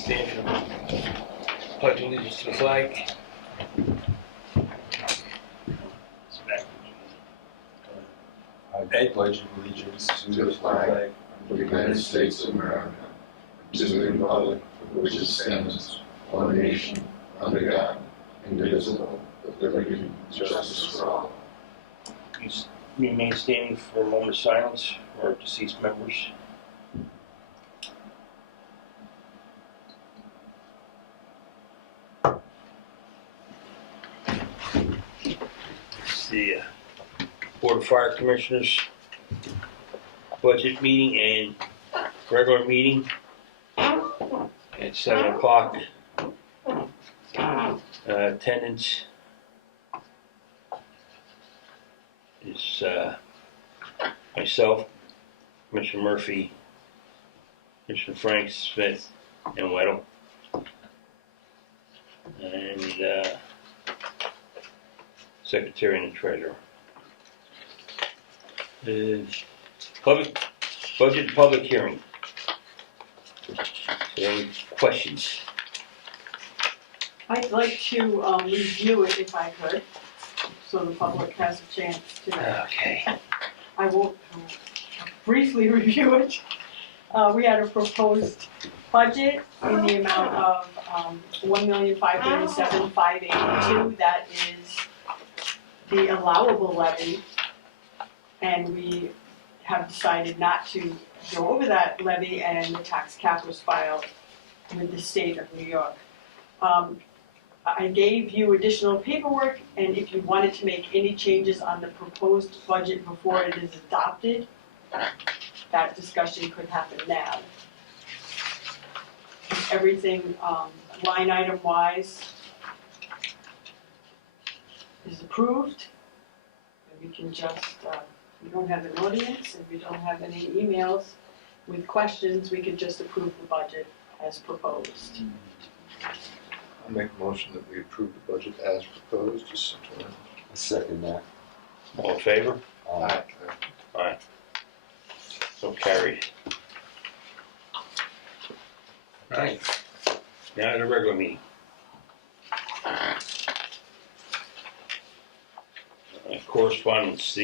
Stand for the pledge of allegiance to the flag. I pledge allegiance to the flag of the United States of America, to the republic for which it stands, one nation, under God, indivisible, with liberty and justice for all. Please remain standing for a moment of silence for our deceased members. It's the Board of Fire Commissioners budget meeting and regular meeting at 7 o'clock. Attendance is myself, Commissioner Murphy, Commissioner Frank, Smith, and Weddle, and Secretary and the Treasurer. Public hearing. Any questions? I'd like to review it if I could, so the public has a chance to. Okay. I won't briefly review it. We had a proposed budget in the amount of $1,537,582. That is the allowable levy, and we have decided not to go over that levy, and the tax cap was filed with the state of New York. I gave you additional paperwork, and if you wanted to make any changes on the proposed budget before it is adopted, that discussion could happen now. Everything, line item wise, is approved, and we can just, we don't have an audience, and we don't have any emails with questions, we could just approve the budget as proposed. I'll make a motion that we approve the budget as proposed, just to second that. All in favor? Aye. Aye. So carried. Alright, now the regular meeting. Correspondence,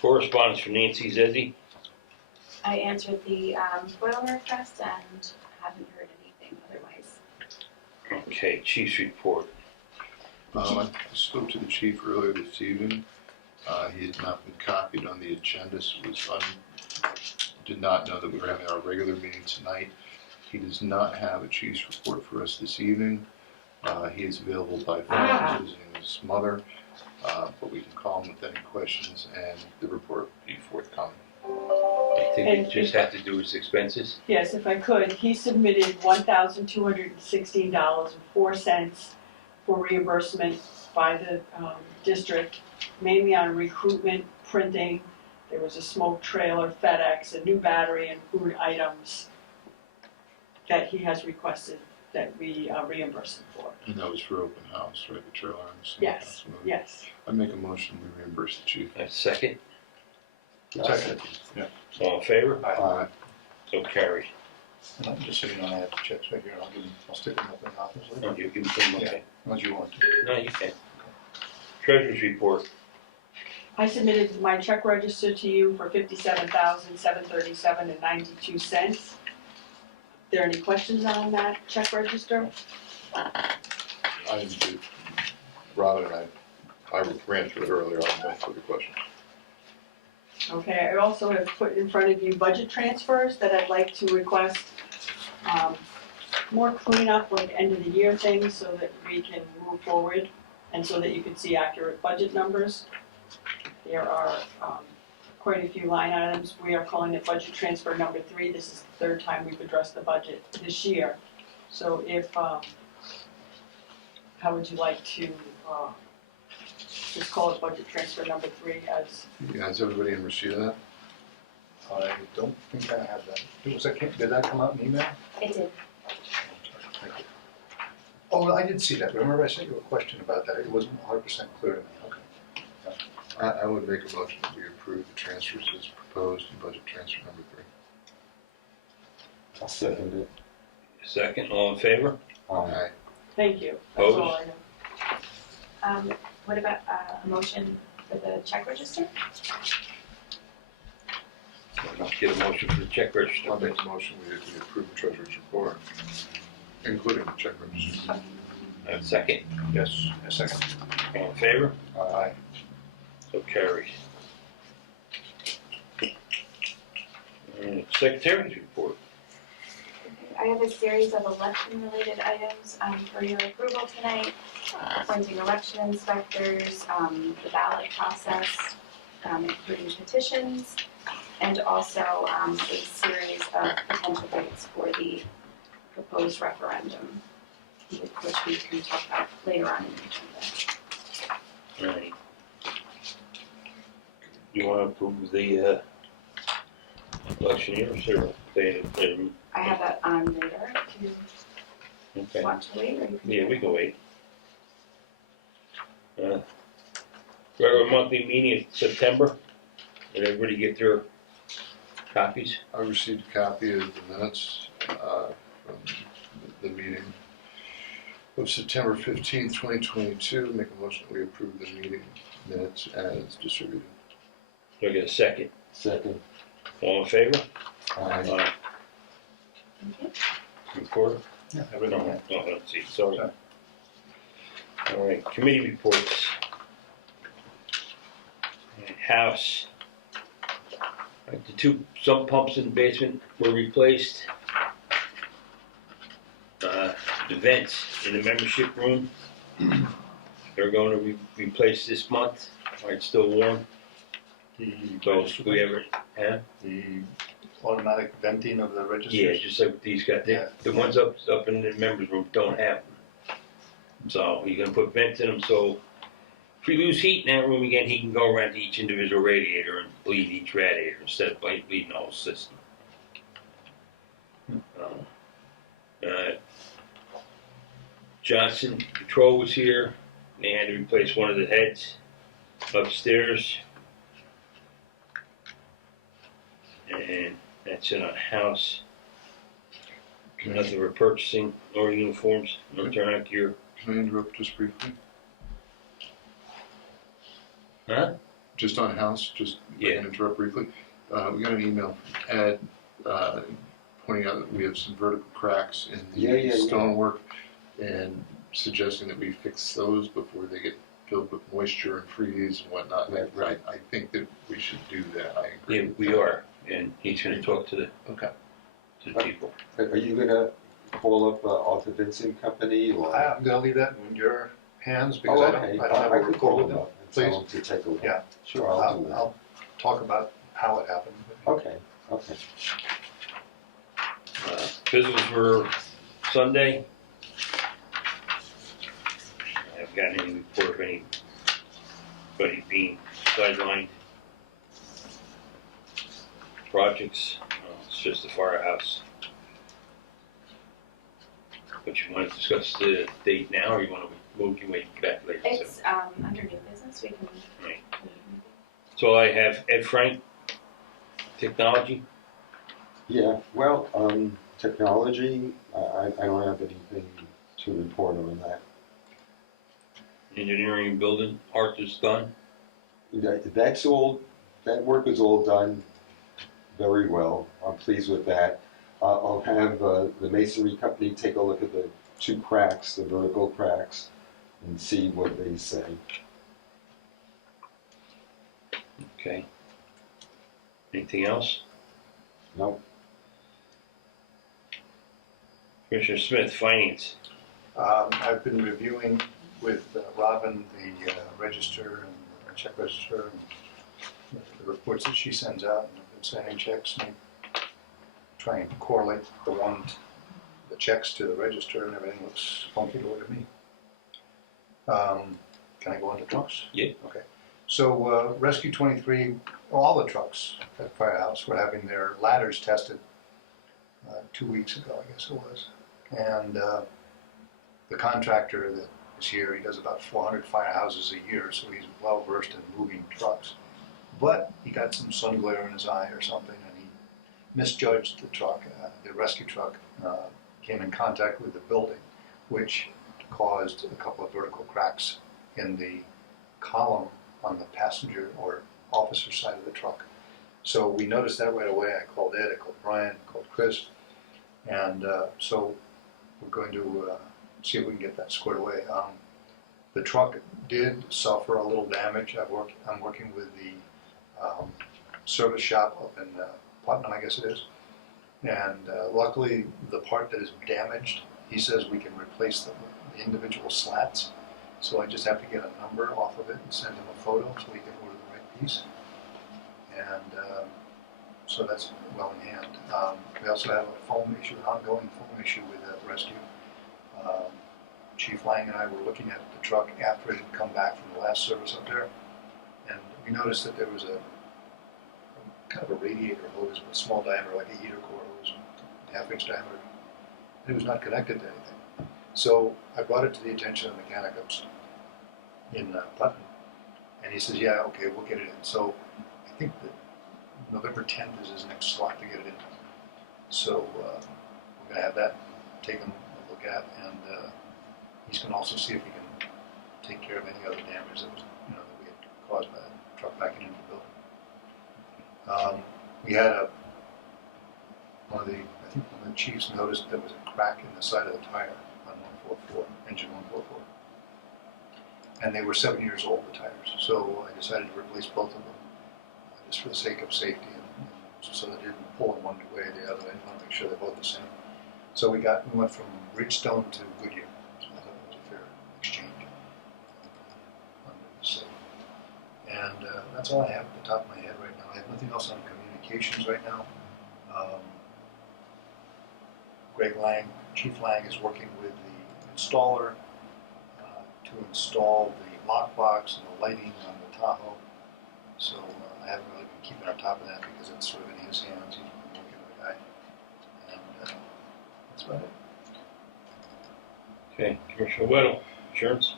correspondence from Nancy Zezzi. I answered the FOIL request and haven't heard anything otherwise. Okay, Chief's report. I spoke to the chief earlier this evening. He had not been copied on the agenda, so did not know that we were having our regular meeting tonight. He does not have a chief's report for us this evening. He is available by phone visiting his mother, but we can call him with any questions, and the report will be forthcoming. I think we just have to do his expenses. Yes, if I could, he submitted $1,216.04 for reimbursement by the district, mainly on recruitment, printing. There was a smoke trailer, FedEx, a new battery, and food items that he has requested that we reimburse him for. And that was for open house, right? The trailer on the same Yes, house. yes. I make a motion we reimburse the chief. A second. Second. Yeah. All in favor? Aye. So carried. Just so you know, I have the checks right here. I'll stick them up in the office later. No, you give them some, okay. Unless you want to. No, you can. Treasurer's report. I submitted my check register to you for $57,737.92. There any questions on that check register? I did. Robin and I ran through it earlier on for the question. Okay, I also have put in front of you budget transfers that I'd like to request. More cleanup, like end of the year things, so that we can move forward and so that you can see accurate budget numbers. There are quite a few line items. We are calling it budget transfer number 3. This is the third time we've addressed the budget this year. So if, how would you like to just call it budget transfer number 3 as? Yeah, has everybody in receipt of that? I don't think I have that. Did that come out in email? It did. Thank you. Oh, I did see that. Remember I sent you a question about that. It wasn't 100% clear to me. Okay. I would make a motion that we approve the transfers as proposed in budget transfer number 3. I'll second it. Second, all in favor? Aye. Thank you. That's all I know. What about a motion for the check register? Get a motion for the check register. I'll make a motion we approve the treasurer's report, including the check register. Second, Yes, a second. all in favor? Aye. So carried. Secretary's report. I have a series of election-related items for your approval tonight. Appointing election inspectors, the ballot process, including petitions, and also a series of potential dates for the proposed referendum, which we can talk about later on in the agenda. Right. You want to approve the electioneers or they, I have that on later if you okay. want to wait, or you can. Yeah, we can wait. We have a monthly meeting in September. Did everybody get their copies? I received a copy of the minutes from the meeting of September 15th, 2022. Make a motion that we approve the meeting minutes as distributed. Do I get a second? Second. All in favor? Aye. Thank you. Reporter? Yeah, No, everything. let's see, sorry. Sorry. All right, committee reports. House. The 2 sump pumps in the basement were replaced. The vents in the membership room, they're going to be replaced this month. While it's still warm. So we ever, huh? The automatic venting of the registers? Yeah, just like these guys. Yeah. The ones up in the members room don't have them. So you're gonna put vents in them, so if we lose heat in that room again, he can go around to each individual radiator and bleed each radiator instead of bleeding the whole system. Johnson Patrol was here. They had to replace one of the heads upstairs. And that's in a house. Nothing for purchasing, no uniforms, no turnout gear. Can I interrupt just briefly? Huh? Just on house, just if I Yeah. can interrupt briefly. We got an email from Ed pointing out that we have some vertical cracks in the stonework and suggesting that we fix those before they get filled with moisture and freeze and whatnot. Right. I think that we should do that. I agree. Yeah, with we that. are, and he's gonna talk to Okay. the people. Are you gonna call up Arthur Vincent Company or? I'm gonna leave that in your hands because Oh, I okay. don't have a I could report call with them them. up and tell Please. them to take a look. Yeah. Sure, I'll do that. I'll talk about how it happened. Okay, okay. Visitors were Sunday. I haven't gotten any report of anybody being sidelined. Projects, it's just the firehouse. But you want to discuss the date now, or you want to move, you wait back later? It's under new business, we can. Right. So I have Ed Frank, Technology. Yeah, well, technology, I don't have anything to report on that. Engineering and building, art is done. That's all, that work is all done very well. I'm pleased with that. I'll have the masonry company take a look at the 2 cracks, the vertical cracks, and see what they say. Okay. Anything else? Nope. Commissioner Smith, Finance. I've been reviewing with Robin the register and the check register and the reports that she sends out, and I've been sending checks and try and correlate the checks to the register, and everything looks hunky-dory to me. Can I go into trucks? Yeah. Okay. So Rescue 23, all the trucks at Firehouse were having their ladders tested 2 weeks ago, I guess it was. And the contractor that is here. He does about 400 firehouses a year, so he's well versed in moving trucks. But he got some sun glare in his eye or something, and he misjudged the truck. The rescue truck came in contact with the building, which caused a couple of vertical cracks in the column on the passenger or officer side of the truck. So we noticed that right away. I called Ed, I called Brian, I called Chris, and so we're going to see if we can get that squared away. The truck did suffer a little damage. I'm working with the service shop up in Putnam, I guess it is, and luckily the part that is damaged, he says we can replace the individual slats. So I just have to get a number off of it and send him a photo so he can order the right piece. And so that's well in hand. We also have a foam issue, an ongoing foam issue with rescue. Chief Lang and I were looking at the truck after it had come back from the last service up there, and we noticed that there was a kind of a radiator hose with a small diameter, like a heater core hose, half-inch diameter. It was not connected to anything. So I brought it to the attention of the mechanic up in Putnam, and he says, yeah, okay, we'll get it in. So I think that November 10th is his next slot to get it in. So we're going to have that taken a look at, and he's going to also see if he can take care of any other damage that was, that we had caused by the truck backing into the building. We had I think one of the chiefs noticed there was a crack in the side of the tire on 144, engine 144. And they were 7 years old, the tires. So I decided to replace both of them, just for the sake of safety and so they didn't pull in one way or the other. I want to make sure they're both the same. So we went from Bridgestone to Goodyear. So I thought it was a fair exchange. And that's all I have at the top of my head right now. I have nothing else on communications right now. Greg Lang, Chief Lang, is working with the installer to install the lockbox and the lighting on the Tahoe. So I haven't really been keeping on top of that because it's sort of in his hands. He's been working with the guy. And that's about it. Okay, Commissioner Weddle, insurance?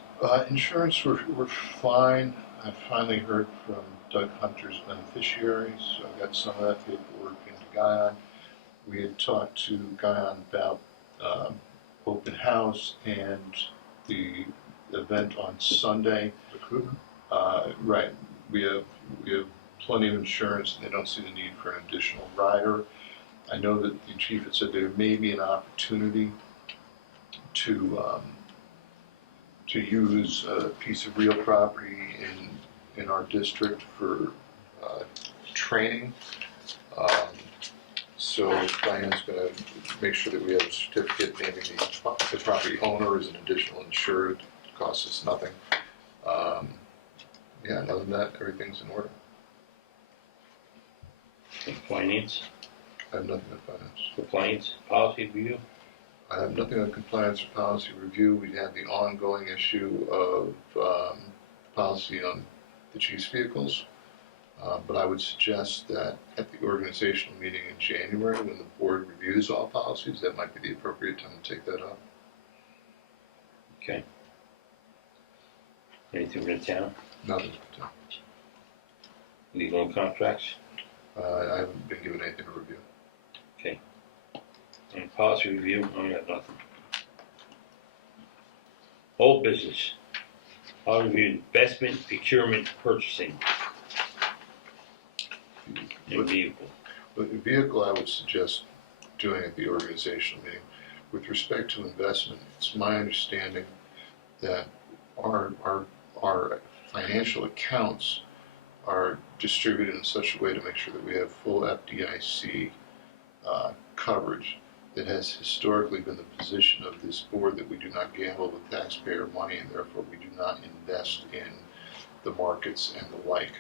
Insurance, we're fine. I finally heard from Doug Hunter's beneficiaries, so I got some of that paperwork into Guyon. We had talked to Guyon about open house and the event on Sunday. Recruitment? Right. We have plenty of insurance, and they don't see the need for an additional rider. I know that the chief had said there may be an opportunity to use a piece of real property in our district for training. So Diane's going to make sure that we have a certificate naming the property owner as an additional insured. It costs us nothing. Yeah, other than that, everything's in order. Finance, I have nothing on finance. compliance, policy review? I have nothing on compliance or policy review. We had the ongoing issue of policy on the chief's vehicles. But I would suggest that at the organizational meeting in January, when the board reviews all policies, that might be the appropriate time to take that up. Okay. Anything from the town? Nothing. Legal and contracts? I haven't been given anything to review. Okay. And policy review, I got nothing. Old business. I'll review investment, procurement, purchasing. And vehicle. But the vehicle, I would suggest doing at the organizational meeting. With respect to investment, it's my understanding that our financial accounts are distributed in such a way to make sure that we have full FDIC coverage. That has historically been the position of this board, that we do not gamble with taxpayer money, and therefore we do not invest in the markets and the like.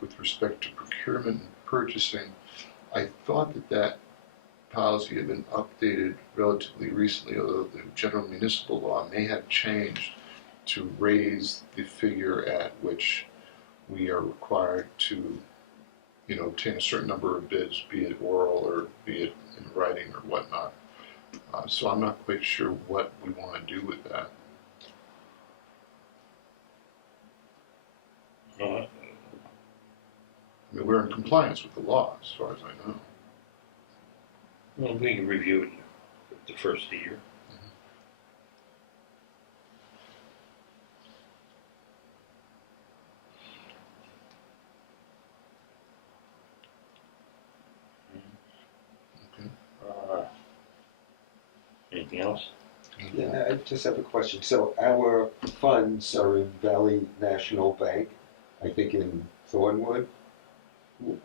With respect to procurement and purchasing, I thought that policy had been updated relatively recently, although the general municipal law may have changed to raise the figure at which we are required to, obtain a certain number of bids, be it oral or be it in writing or whatnot. So I'm not quite sure what we want to do with that. I mean, we're in compliance with the law, as far as I know. Well, we can review it the first of the year. Anything else? Yeah, I just have a question. So our funds are in Valley National Bank, I think in Thornwood.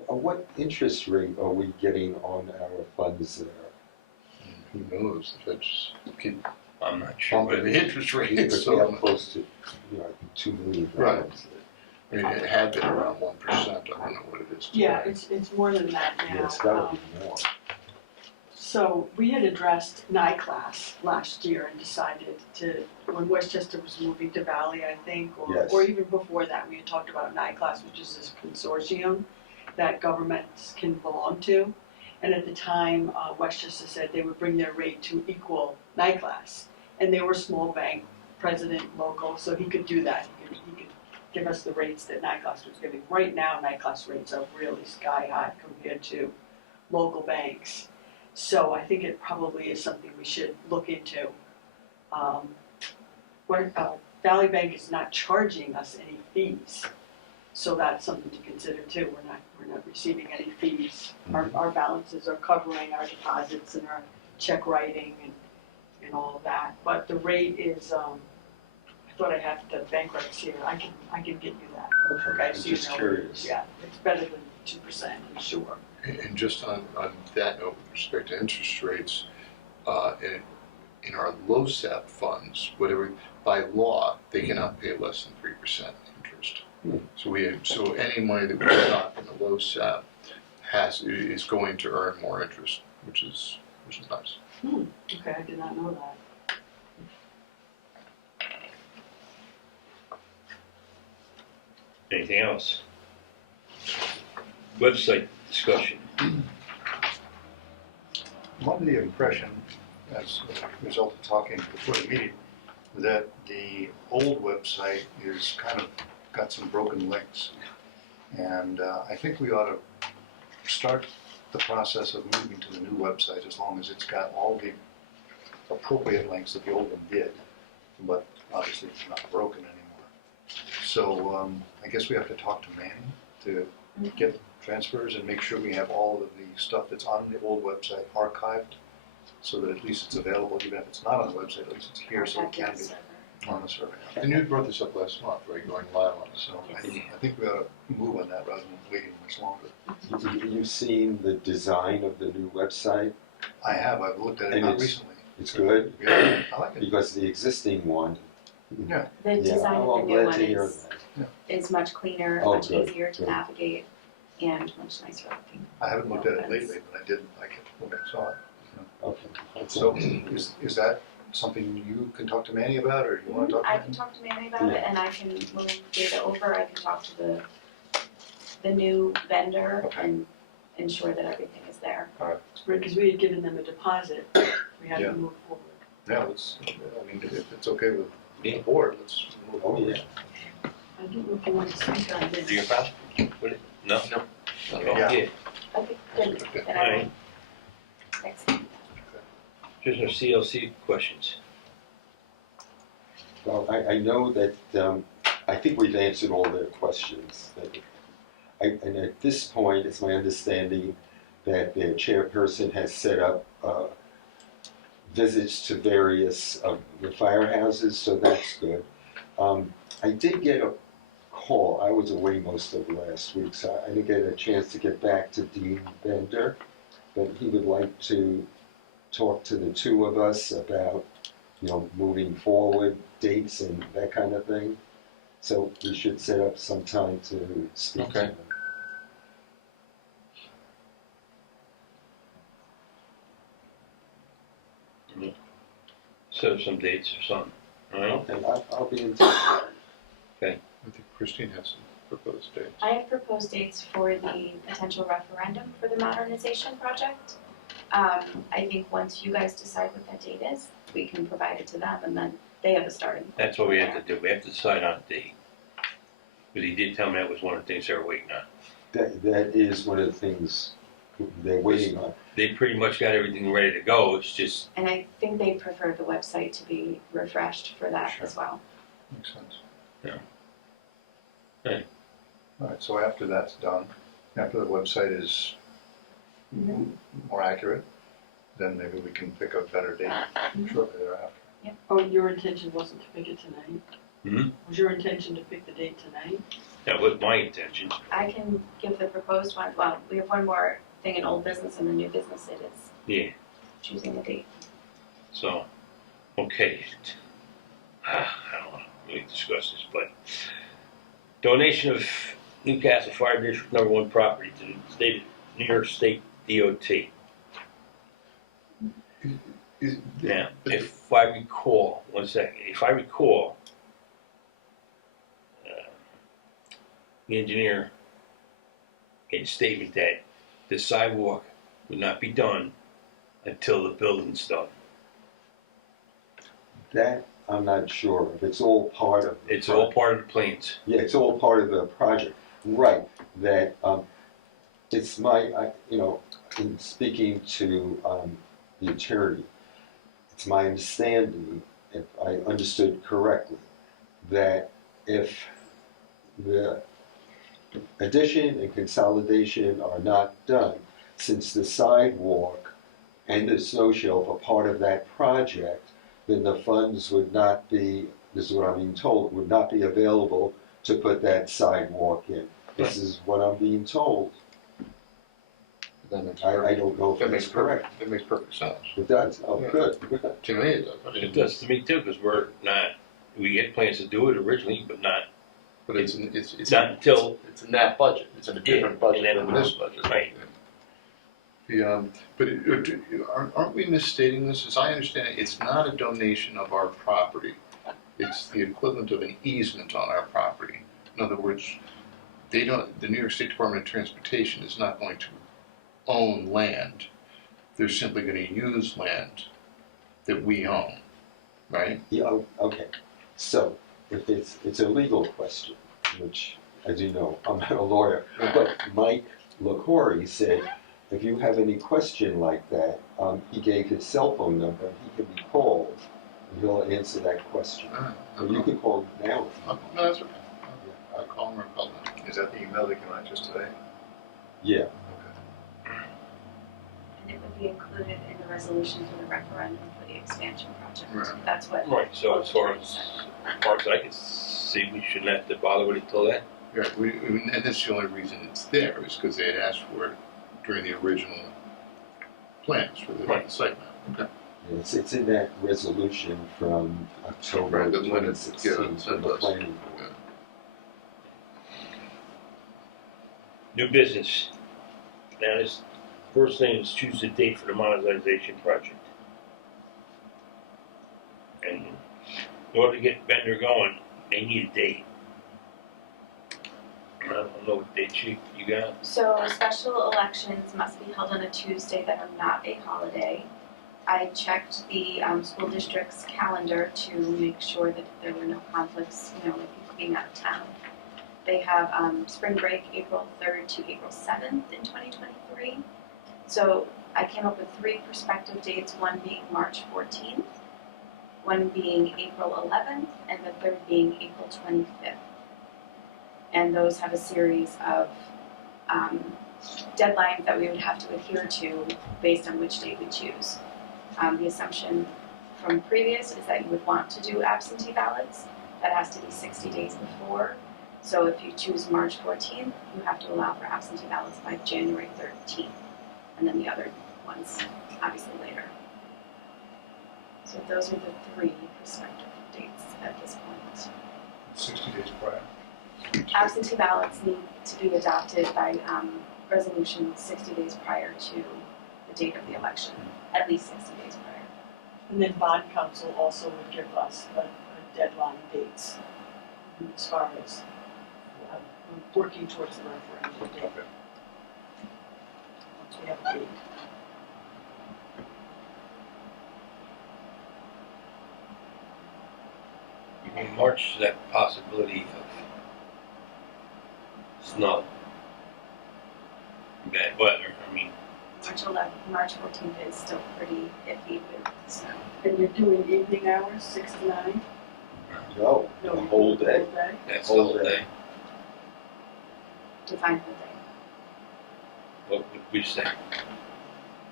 What interest rate are we getting on our funds there? Who knows, the feds keep I'm not sure. bumping the interest rates, Because we have so. close to, I think $2 million. Right. I mean, it had been around 1%, I don't know what it is today. Yeah, it's more than that now. Yes, that would be more. So we had addressed NICLAS last year and decided to, when Westchester was moving to Valley, I think, Yes. or even before that, we had talked about NICLAS, which is this consortium that governments can belong to. And at the time, Westchester said they would bring their rate to equal NICLAS. And they were a small bank, president local, so he could do that. He could give us the rates that NICLAS was giving. Right now, NICLAS rates are really sky high compared to local banks. So I think it probably is something we should look into. Valley Bank is not charging us any fees, so that's something to consider too. We're not receiving any fees. Our balances are covering our deposits and our check writing and all of that. But the rate is, I thought I had the bank recs here. I can get you that. Okay, I'm so you just know. curious. Yeah, it's better than 2%, I'm sure. And just on that note, with respect to interest rates, in our LoSAP funds, whatever, by law, they cannot pay less than 3% interest. So any money that we stock in the LoSAP is going to earn more interest, which is nice. Okay, I did not know that. Anything else? Website discussion. I'm under the impression, as a result of talking before the meeting, that the old website is kind of got some broken links. And I think we ought to start the process of moving to the new website as long as it's got all the appropriate links that the old one did, but obviously it's not broken anymore. So I guess we have to talk to Manny to get transfers and make sure we have all of the stuff that's on the old website archived, so that at least it's available, even if it's not on the website, at least it's here, so it can be on the server. And you brought this up last month, right, going live on it. So I think we ought to move on that rather than waiting much longer. You've seen the design of the new website? I've looked at it And not it's- recently. It's good? Yeah, I like it. Because the existing one. Yeah. The design well, of I'm the new glad one to hear is, that. is much cleaner, Oh, much good, easier to good. navigate, and much nicer looking. I haven't looked at it lately, but I did like it when I saw it. Okay. That's So all. is that something you can talk to Manny about, or you want to talk to I Manny? can talk to Manny about it, and I can move data over, I can talk to the new vendor Okay. and ensure that everything is there. Because we had given them a deposit, we had Yeah. to move forward. Yeah, if it's okay with the Yeah. board, let's move Oh, forward. yeah. I don't know if you want to speak on this. Do your file? Would it? No? No. Yeah. Yeah. Okay, good, Okay. then I will. Excellent. Just our CLC questions. Well, I know that, I think we've answered all their questions. And at this point, it's my understanding that their chairperson has set up visits to various of the firehouses, so that's good. I did get a call, I was away most of last week, so I didn't get a chance to get back to Dean Bender, but he would like to talk to the two of us about, moving forward, dates and that kind of thing. So we should set up some time to speak to Okay. them. Set up some dates or something, all right? And I'll be in touch. I think Christine has some proposed dates. I have proposed dates for the potential referendum for the modernization project. I think once you guys decide what that date is, we can provide it to them, and then they have a starting point. That's what we have to do, we have to decide on a date. But he did tell me that was one of the things they were waiting on. that is one of the things they're waiting on. They pretty much got everything ready to go, it's just, And I think they prefer the website to be refreshed for that Sure. as well. Makes sense. Yeah. Right. All right, so after that's done, after the website is more accurate, then maybe we can pick a better date shortly thereafter. Oh, your intention wasn't to pick it tonight? Mhm. Was your intention to pick the date tonight? that was my intention. I can give the proposed one, well, we have one more thing in old business and the new business, it is Yeah, choosing a date. so, okay. I don't want to really discuss this, but donation of Newcastle Fire District #1 property to the state, New York State DOT. Now, if I recall, one second, if I recall, the engineer made a statement that the sidewalk would not be done until the building's done. That, I'm not sure of. It's all part of. the It's all part of the plans. Yeah, it's all part of the project. Right, that, it's in speaking to, the attorney, it's my understanding, if I understood correctly, that if the addition and consolidation are not done, since the sidewalk and the snow shelf are part of that project, then the funds would not be, this is what I'm being told, would not be available to put that sidewalk in. This is what I'm being told. That makes I don't know if that that's makes correct. That makes perfect sense. It does? Oh, Yeah. good. To me, it does. I mean, It does to me too, because we're not, we had plans to do it originally, but not, But it's not until, it's in that budget. It's in a different Yeah, budget and then- than this budget. right. Aren't we misstating this? As I understand it, it's not a donation of our property. It's the equivalent of an easement on our property. In other words, the New York State Department of Transportation is not going to own land. They're simply going to use land that we own, right? Yeah, okay. So, if it's a legal question, which, as you know, I'm not a lawyer, but Mike LaCory said, if you have any question like that, he gave his cell phone number, and he can be called, and he'll answer that question. Or you can call now. No, that's okay. I'll call him or call him. Is that the email that came out just today? Yeah, And it would be included in the resolution for the referendum for the expansion project. Right. That's what. right, so as far as I can see, we shouldn't have to bother with it till then. Yeah, and that's the only reason it's there, is because they had asked for it during the original plans for the Right. site map. Okay. it's in that resolution from October Right, the minutes, 2016 yeah, from the that's- planning board. New business. Now, this first thing is choose the date for the modernization project. And in order to get Bender going, they need a date. I don't know what date you got. So special elections must be held on a Tuesday that are not a holiday. I checked the school district's calendar to make sure that there were no conflicts, with people being out of town. They have spring break April 3rd to April 7th in 2023. So I came up with 3 prospective dates, one being March 14th, one being April 11th, and the third being April 25th. And those have a series of deadlines that we would have to adhere to based on which date we choose. The assumption from previous is that you would want to do absentee ballots. That has to be 60 days before. So if you choose March 14th, you have to allow for absentee ballots by January 13th. And then the other ones, obviously, later. So those are the 3 prospective dates at this point. 60 days prior. Absentee ballots need to be adopted by resolution 60 days prior to the date of the election, at least 60 days prior. And then bond council also would give us a deadline dates as far as working towards the referendum date. Okay. Once we have a date. In March, that possibility of snow. bad weather, I mean, March 14th is still pretty iffy with snow. And you're doing evening hours, 6 to 9? No, the you're whole doing day. that's the whole day. Define the day. What would we say?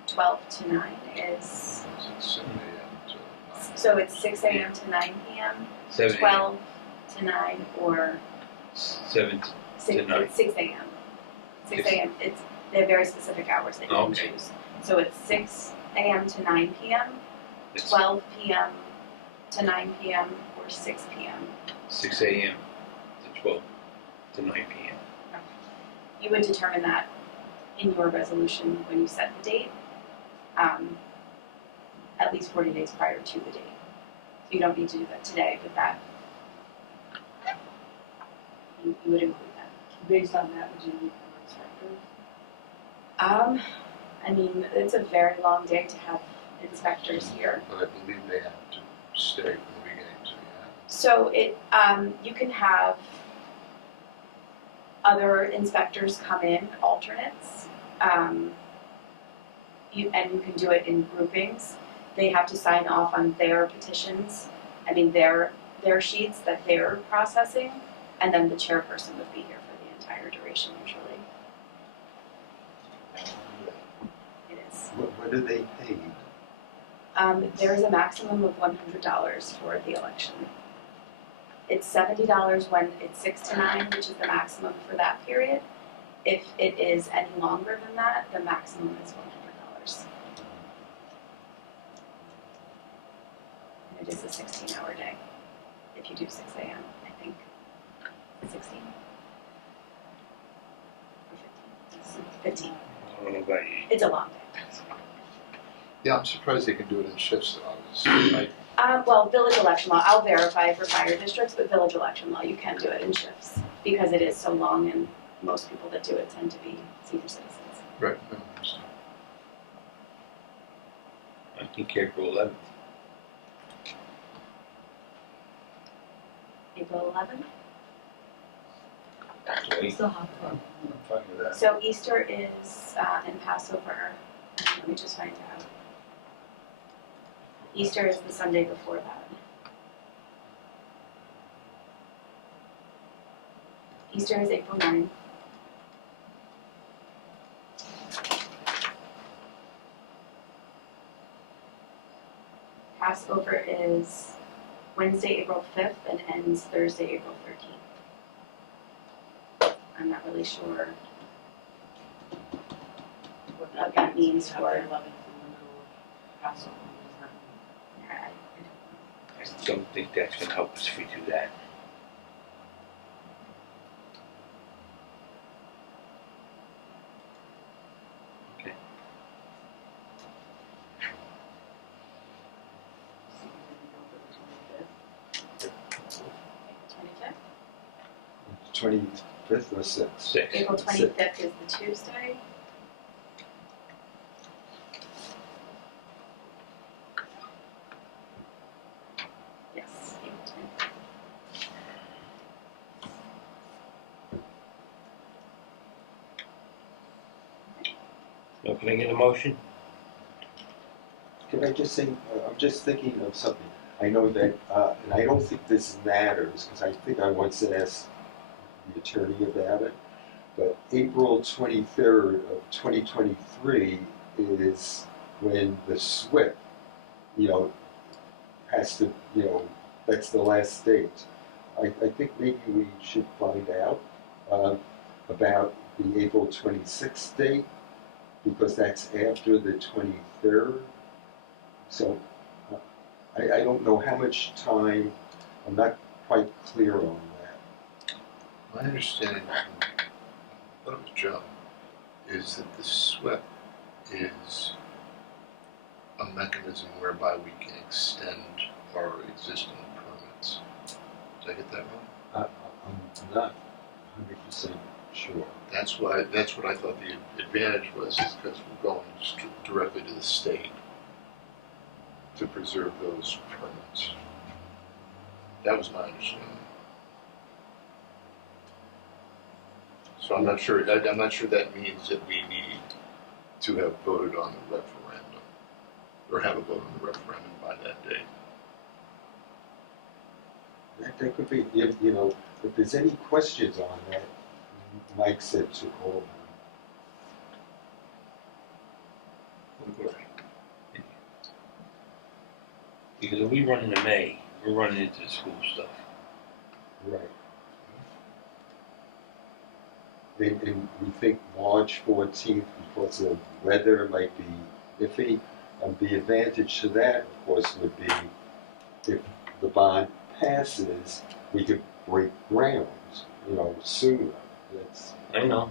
12 to 9 is, It's 7 a.m. to 9. so it's 6 a.m. to 9 p.m., 7 a.m. 12 to 9, or 7 6, To 9. it's 6 a.m. 6 a.m. It's, they have very specific hours that you can Okay. choose. So it's 6 a.m. to 9 p.m., It's 12 p.m. to 9 p.m., or 6 p.m. 6 a.m. to 12 to 9 p.m. You would determine that in your resolution when you set the date, at least 40 days prior to the date. So you don't need to do that today, but that, you would include that. Based on that, would you need more inspectors? I mean, it's a very long day to have inspectors here. But I believe they have to stay from the beginning to the end. So you can have other inspectors come in, alternates. You can do it in groupings. They have to sign off on their petitions, their sheets that they're processing, and then the chairperson would be here for the entire duration usually. It is. What are they paid? There's a maximum of $100 for the election. It's $70 when it's 6 to 9, which is the maximum for that period. If it is any longer than that, the maximum is $100. And it is a 16-hour day. If you do 6 a.m., I think. 16? Or 15? 15. I don't know about you. It's a long day. Yeah, I'm surprised they can do it in shifts though. Well, village election law, I'll verify for fire districts, but village election law, you can do it in shifts because it is so long and most people that do it tend to be senior citizens. Right, no, I understand. I think April 11th. April 11th. Wait, Still have I'm fine with that. So Easter is in Passover. Let me just find out. Easter is the Sunday before that. Easter is April 9th. Passover is Wednesday, April 5th and ends Thursday, April 13th. I'm not really sure what that means for. Have the 11th in the middle of Passover, what does that mean? I don't think that's going to help us if we do that. Okay. So you're gonna go for the 25th? 25th? 25th or 6th? 6. April 25th is the Tuesday. Yes, April 25th. Now, can I get a motion? Can I just say, I'm just thinking of something. I know that, and I don't think this matters, because I think I once asked the attorney about it, but April 23rd of 2023 is when the SWIP, has to, that's the last date. I think maybe we should find out about the April 26th date, because that's after the 23rd. So I don't know how much time, I'm not quite clear on that. My understanding from, I thought it was Joe, is that the SWIP is a mechanism whereby we can extend our existing permits. Did I get that wrong? I'm not 100% sure. That's what I thought the advantage was, is because we're going directly to the state to preserve those permits. That was my understanding. So I'm not sure that means that we need to have voted on the referendum, or have a vote on the referendum by that date. That could be, if there's any questions on that, Mike said to call them. Because if we run into May, we're running into the school stuff. Right. And we think March 14th, because the weather might be iffy. The advantage to that, of course, would be if the bond passes, we could break ground, sooner. That's, I know.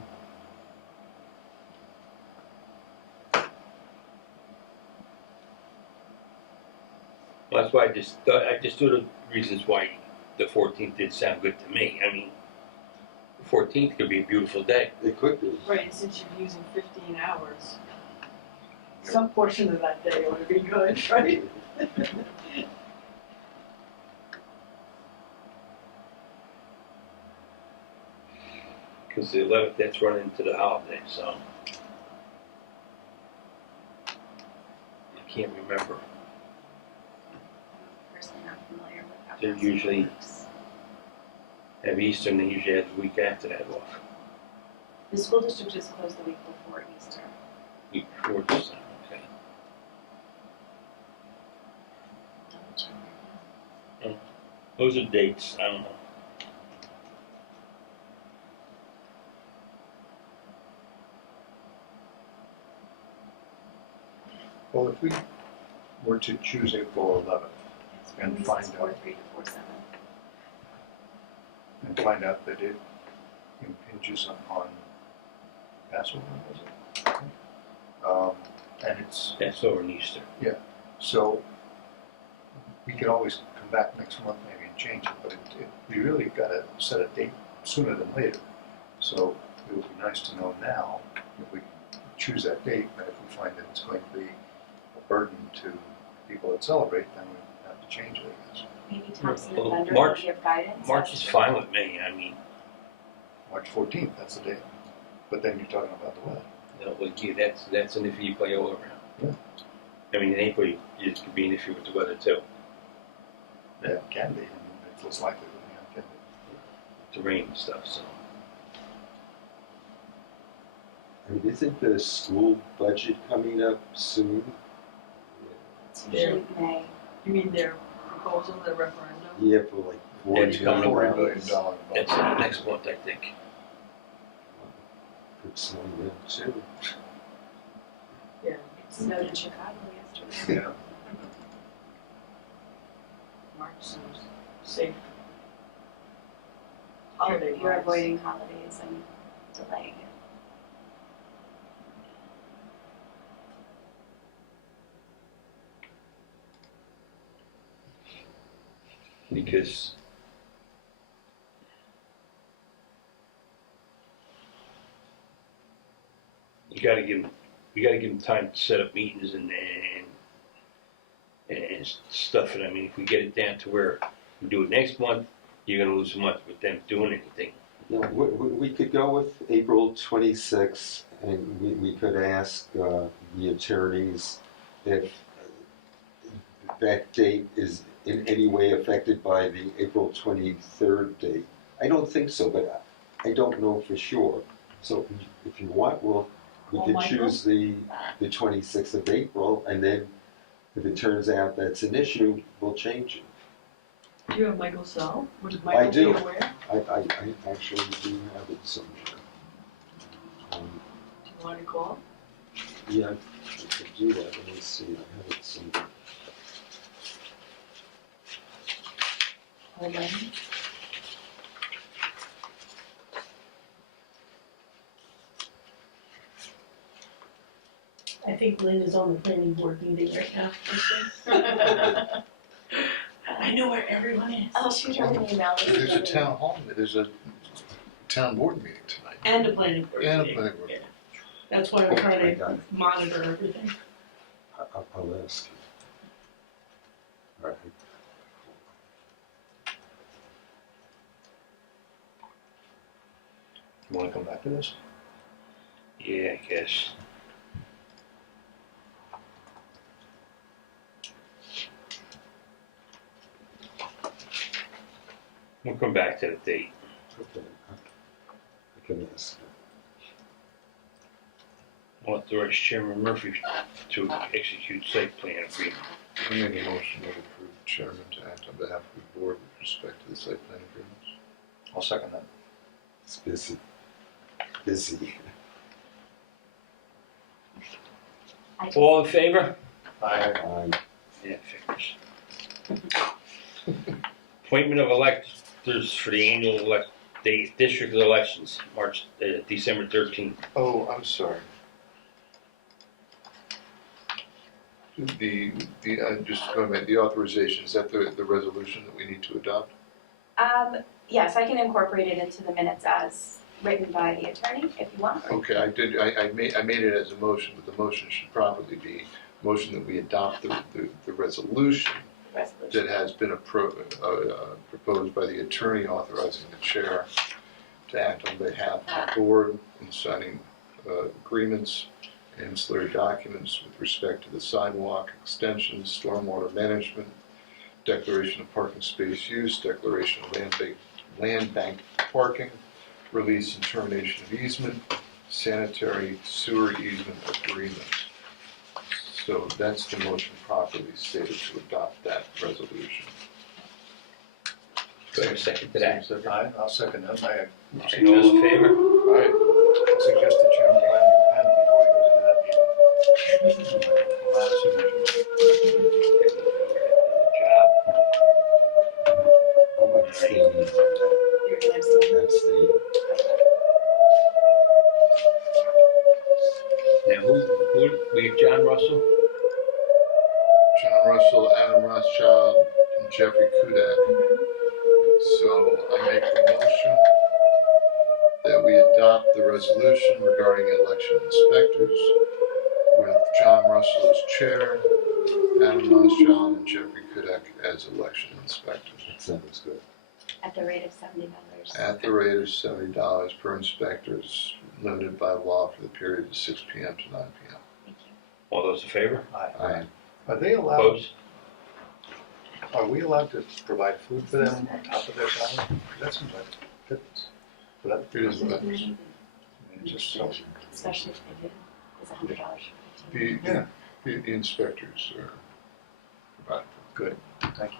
Well, that's why I just thought the reasons why the 14th did sound good to me. I mean, the 14th could be a beautiful day. it could be. Right, since you're using 15 hours, some portion of that day would be good, right? Because the 11th, that's running into the holiday, so. I can't remember. Personally not familiar with how They're that usually- works. Have Easter, and they usually have the week after that off. The school district is closed the week before Easter. Week before this time, okay. Double check. Those are dates, I don't know. Well, if we were to choose April 11th It's And released find 4/3 to 4/7. and find out that it impinges upon Passover, was it? And it's, That's over in Easter. so we could always come back next month maybe and change it, but we really gotta set a date sooner than later. So it would be nice to know now if we choose that date, but if we find that it's going to be a burden to people that celebrate, then we have to change it, I guess. Maybe Thompson Well, and Bender March- will give guidance. March as is to- fine with me, I mean, March 14th, that's the date. But then you're talking about the weather. like you, that's an issue you play all around. Yeah. I mean, in April, it could be an issue with the weather too, Yeah, it can be, I mean, it's less likely than it can be. the rain and stuff, so. I mean, isn't the school budget coming up soon? It's usually May. You mean their proposal, the referendum? Yeah, for like It's coming $40 around. million. $40 billion That's budget. next month, I think. Could slow down too. Yeah. It snowed in Chicago yesterday. Yeah. March seems safe. Holiday You're wise. avoiding holidays and delaying it. Because we gotta give them time to set up meetings and stuff. And I mean, if we get it down to where we do it next month, you're gonna lose a month with them doing anything. No, we could go with April 26th, and we could ask the attorneys if that date is in any way affected by the April 23rd date. I don't think so, but I don't know for sure. So if you want, we Call could Michael? choose the 26th of April, and then if it turns out that's an issue, we'll change it. Do you have Michael's cell? Would I Michael do. be aware? I actually do have it somewhere. Do you want to call? Yeah, I could do that. Let me see. I have it somewhere. Hold on. I think Lynn is on the planning board meeting right now. I know where everyone is. I'll shoot her an email. There's a town hall, there's a town board meeting tonight. And a planning board And a meeting. planning board. Yeah. That's why I'm I trying got to it. monitor everything. I'll ask you. All right. You wanna come back to this? Yeah, I guess. We'll come back to the date. Okay. I can ask. Authorize Chairman Murphy to execute site plan agreement. I make a motion to approve the chairman to act on behalf of the board with respect to the site plan agreements. I'll second that. It's busy. Busy. All in favor? Aye. Yeah, figures. Appointment of electors for the annual district elections, December 13th. Oh, I'm sorry. Just going back, the authorization, is that the resolution that we need to adopt? Yes, I can incorporate it into the minutes as written by the attorney if you want. Okay, I made it as a motion, but the motion should probably be motion that we adopt the resolution Resolution. that has been proposed by the attorney authorizing the chair to act on behalf of the board in signing agreements, ancillary documents with respect to the sidewalk extensions, stormwater management, declaration of parking space use, declaration of land bank parking, release and termination of easement, sanitary sewer easement agreement. So that's the motion properly stated to adopt that resolution. Do I have a second to that? Aye, I'll second that. I All in favor? I suggest the chairman buy a new pen before he goes into that meeting. A lot of signatures. I'm abstaining. You're gonna abstain. Abstain. Now, who, we have John Russell? John Russell, Adam Rothschild, and Jeffrey Kudak. So I make the motion that we adopt the resolution regarding election inspectors with John Russell as chair, Adam Rothschild and Jeffrey Kudak as election inspectors. That sounds good. At the rate of $70. At the rate of $70 per inspectors, limited by law for the period of 6 p.m. to 9 p.m. Thank you. All those in favor? Aye. Are they allowed, Opposed? are we allowed to provide food for them on top of their salary? That seems like a difference. For that, It is what- I mean, it's just so, Especially if they do, it's $100 for 15. the, the inspectors are provided for. good, thank you.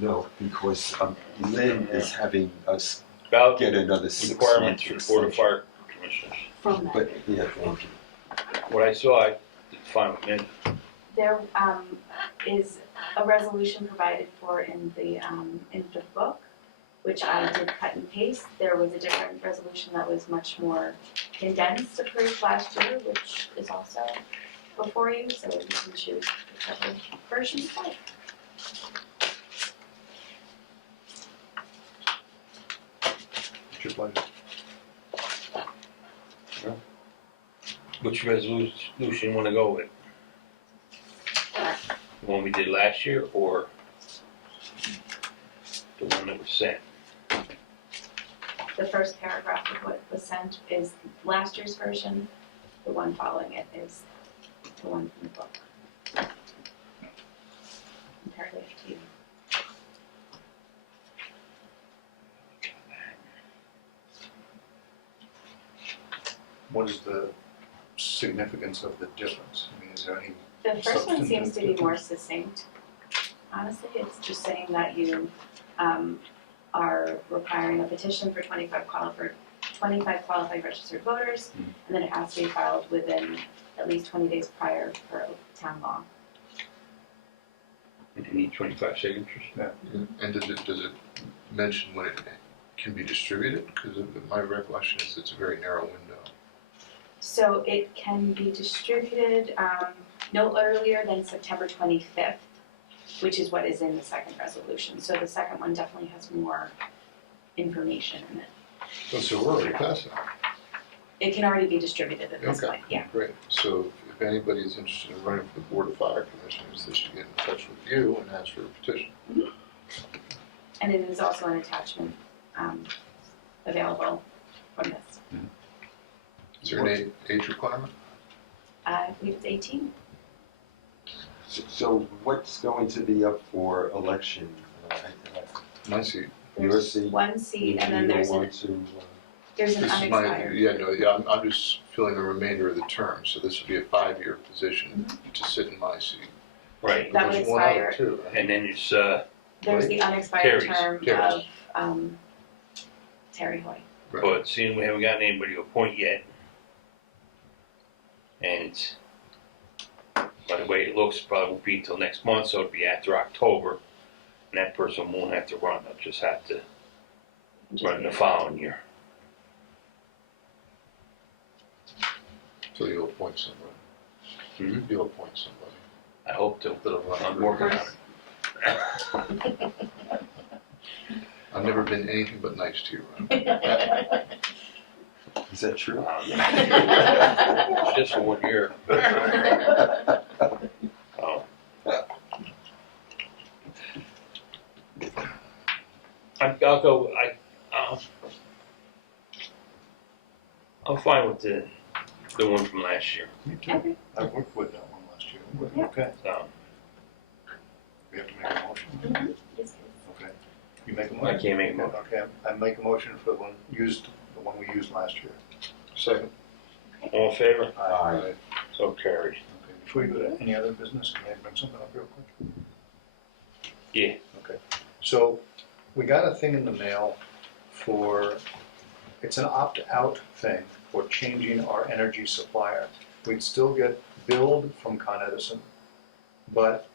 No, because Lynn is having us Ballot get another 6 requirements months for Board of extension. Fire Commissioners. From that. But, yeah, thank you. What I saw, I did fine with me. There is a resolution provided for in the book, which I did cut and paste. There was a different resolution that was much more condensed approved last year, which is also before you, so you can choose whichever version you like. It's your pleasure. Which resolution you wanna go with? The one we did last year, or the one that was sent? The first paragraph of what was sent is last year's version. The one following it is the one from the book. Entirely up to you. What is the significance of the difference? I mean, is there any, The first one seems to be Substantive more succinct. Honestly, it's just saying that you are requiring a petition for 25 qualified registered voters, and then it has to be filed within at least 20 days prior for town law. And you need 25 signatures? And does it mention when it can be distributed? Because my recollection is it's a very narrow window. So it can be distributed no earlier than September 25th, which is what is in the second resolution. So the second one definitely has more information in it. Oh, so we're already past that. It can already be distributed at this Okay. point, yeah. Great. So if anybody is interested in running for the Board of Fire Commissioners, they should get in touch with you and ask for a petition. And it is also an attachment, available from this. Is there an age requirement? I believe it's 18. So what's going to be up for election? My seat. Your There's seat? one seat, and then You there's don't an, want to, there's an This is my, unexpired. I'm just filling the remainder of the term, so this would be a 5-year position to sit in my seat. Right, That would There's one other expire. too, right? and then it's, There's the unexpired Terry's. term Terry's. of, Terry Hoy. but seeing we haven't gotten anybody to appoint yet. And it's, by the way it looks, it probably won't be until next month, so it'll be after October. And that person won't have to run, they'll just have to run the following year. So you'll appoint somebody. Mhm. You'll appoint somebody. I hope to, I'm working on it. I've never been anything but nice to you, Ron. is that true? It's just for 1 year. Oh. I'll go, I'm fine with the one from last year, Me too. I worked with that one last year. Yeah. Okay, so. we have to make a motion. Yes, please. Okay. You make a I motion? can't make a motion. Okay, I make a motion for the one we used last year. Second. All in favor? Aye. So carried. Okay, before you go to any other business, can I bring something up real quick? Yeah. Okay, so we got a thing in the mail it's an opt-out thing for changing our energy supplier. We'd still get billed from Con Edison, but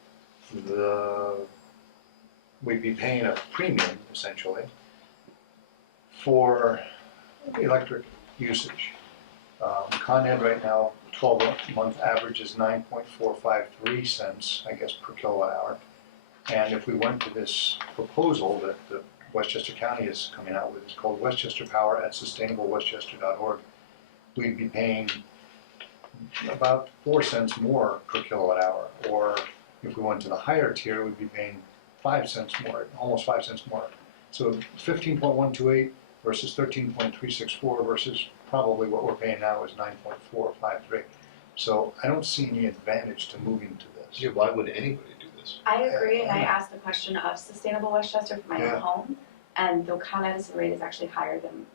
we'd be paying a premium, essentially, for electric usage. Con Ed right now, 12-month average is 9.453 cents, I guess, per kilowatt hour. And if we went to this proposal that the Westchester County is coming out with, it's called Westchester Power at sustainablewestchester.org, we'd be paying about 4 cents more per kilowatt hour. Or if we went to the higher tier, we'd be paying 5 cents more, almost 5 cents more. So 15.128 versus 13.364 versus probably what we're paying now is 9.453. So I don't see any advantage to moving to this. Yeah, why would anybody do this? I agree, and I asked the question of Sustainable Westchester for my Yeah. own home, and the Con Edison rate is actually higher than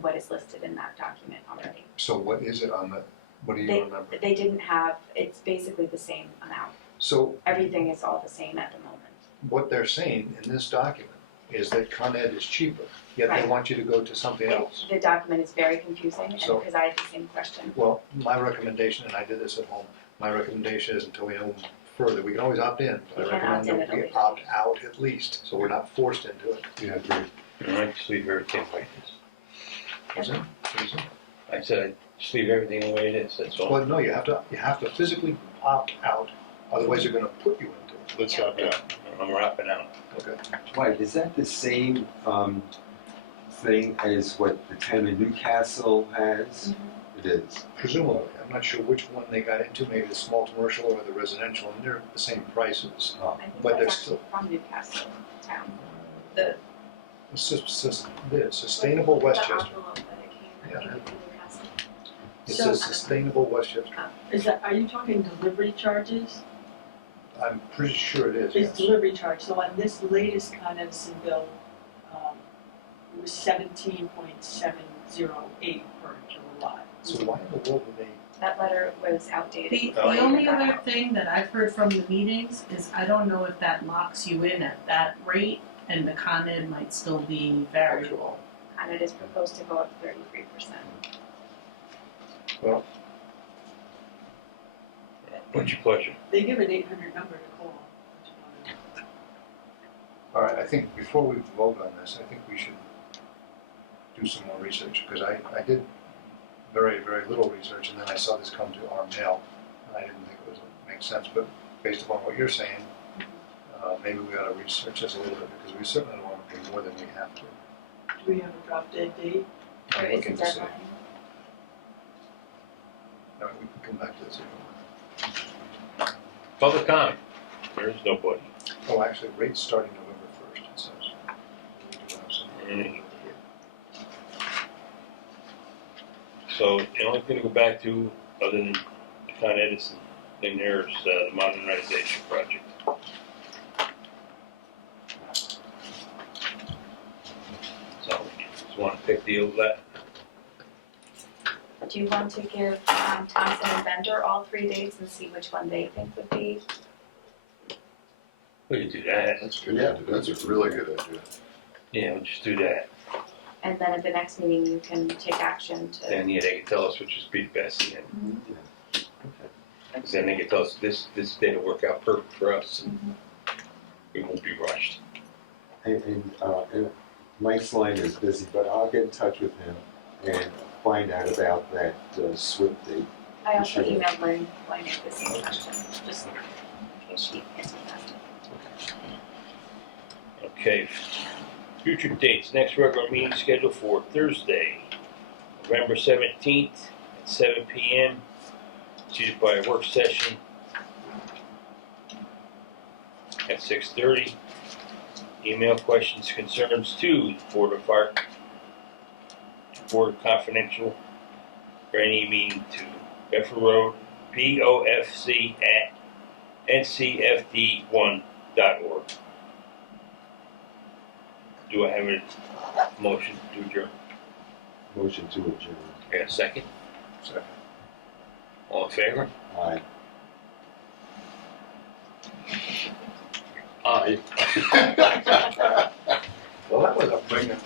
what is listed in that document already. So what is it on the, what do you They- remember? They didn't have, it's basically the same amount. So Everything is all the same at the moment. what they're saying in this document is that Con Ed is cheaper, yet they Right. want you to go to something else. The document is very confusing, and So- because I had the same question. Well, my recommendation, and I did this at home, my recommendation is until we know further, we can always opt in, but You I can recommend opt in that at a we later opt date. out at least, so we're not forced into it. Yeah, agree. And I just leave everything the way it Is it? Is it? is. I said, I just leave everything the way it is, that's all. Well, no, you have to physically opt out, otherwise they're gonna put you into it. Let's opt out. I'm wrapping out. Okay. Right, is that the same thing as what the town of Newcastle has? It is. Presumably, I'm not sure which one they got into, maybe the small commercial or the residential, and they're the same prices. Oh, I think But they're that's actually from Newcastle town. The Sustainable Westchester. The envelope that it came, I think it's from Newcastle. It So- says Sustainable Westchester. Is that, are you talking delivery charges? I'm pretty sure it is, It's yes. delivery charge, so on this latest Con Edison bill, it was 17.708 per kilowatt. So why in the world would they, That letter was outdated. The Oh, only yeah. other thing that I've heard from the meetings is I don't know if that locks you in at that rate and the Con Ed might still be variable. And it is proposed to go up 33%. well, What's your pleasure? They give an 800 number to call. all right, I think before we vote on this, I think we should do some more research, because I did very, very little research, and then I saw this come to our mail, and I didn't think it was, make sense, but based upon what you're saying, maybe we ought to research this a little bit, because we certainly don't want to pay more than we have to. Do we have a drop dead date? There I'm is a looking to see. deadline. All right, we can come back to this if you want. Public comment, there is nobody. Oh, actually, rates starting November 1st, it says. Mm. So the only thing to go back to, other than the Con Edison thing there, is the modernization project. So, just want to pick deal with that. Do you want to give Thompson and Bender all 3 dates and see which one they think would be? We can do that. That's good, that's a really good idea. Yeah, we'll just do that. And then at the next meeting, you can take action to. Then, yeah, they can tell us which is be the best, and then, Mhm. because then they can tell us this day will work out perfect for us, and Mhm. we won't be rushed. And Mike's line is busy, but I'll get in touch with him and find out about that SWIFT date. I also Sure. emailed Lynn with the same question, just in case she answered that. Okay, future dates, next regular meeting scheduled for Thursday, November 17th at 7 p.m. Seated by a work session at 6:30. Email questions, concerns to the Board of Fire, Board Confidential, for any meeting to Bedford Road, BOFC at NCFD1.org. Do I have a motion to adjourn? Motion to adjourn. I got a second? Second. All in favor? Aye. Aye. Well, that was a brilliant.